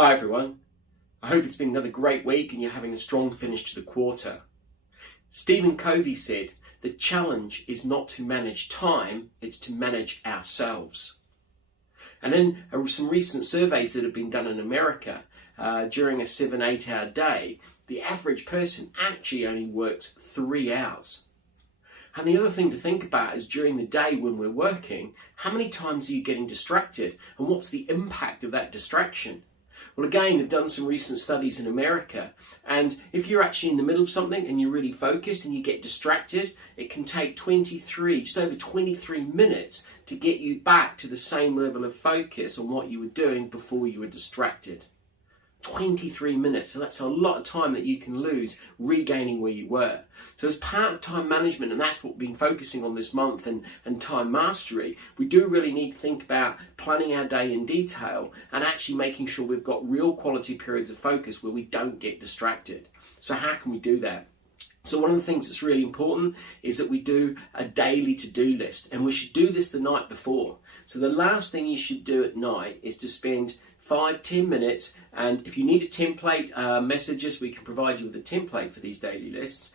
Hi everyone, I hope it's been another great week and you're having a strong finish to the quarter. Stephen Covey said, the challenge is not to manage time, it's to manage ourselves. And then some recent surveys that have been done in America, during a 7-8 hour day, the average person actually only works 3 hours. And the other thing to think about is during the day when we're working, how many times are you getting distracted and what's the impact of that distraction? Well, again, they've done some recent studies in America, and if you're actually in the middle of something and you're really focused and you get distracted, it can take just over 23 minutes to get you back to the same level of focus on what you were doing before you were distracted. 23 minutes, so that's a lot of time that you can lose regaining where you were. So as part of time management, and that's what we've been focusing on this month, and time mastery, we do really need to think about planning our day in detail and actually making sure we've got real quality periods of focus where we don't get distracted. So how can we do that? So one of the things that's really important is that we do a daily to-do list, and we should do this the night before. So the last thing you should do at night is to spend 5-10 minutes, and if you need a template, message us, we can provide you with a template for these daily lists,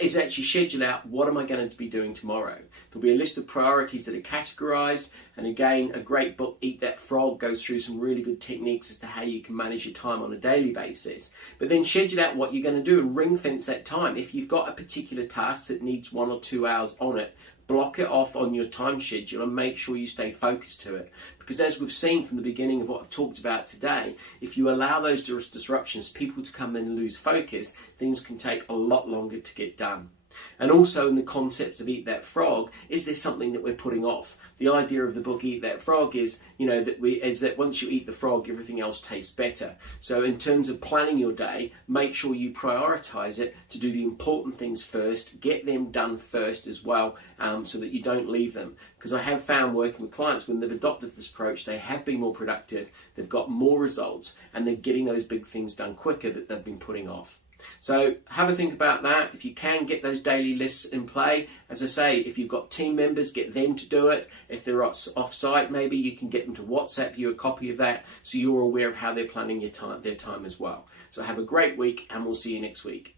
is actually schedule out what am I going to be doing tomorrow. There'll be a list of priorities that are categorized, and again, a great book, Eat That Frog, goes through some really good techniques as to how you can manage your time on a daily basis. But then schedule out what you're going to do and ring fence that time. If you've got a particular task that needs 1 or 2 hours on it, block it off on your time schedule and make sure you stay focused to it. Because as we've seen from the beginning of what I've talked about today, if you allow those disruptions, people to come in and lose focus, things can take a lot longer to get done. And also in the concept of Eat That Frog, is there something that we're putting off? The idea of the book Eat That Frog is, that once you eat the frog, everything else tastes better. So in terms of planning your day, make sure you prioritize it to do the important things first, get them done first as well, so that you don't leave them. Because I have found working with clients, when they've adopted this approach, they have been more productive, they've got more results, and they're getting those big things done quicker that they've been putting off. So have a think about that. If you can get those daily lists in play, as I say, if you've got team members, get them to do it. If they're off-site, maybe you can get them to WhatsApp you a copy of that so you're aware of how they're planning their time as well. So have a great week, and we'll see you next week.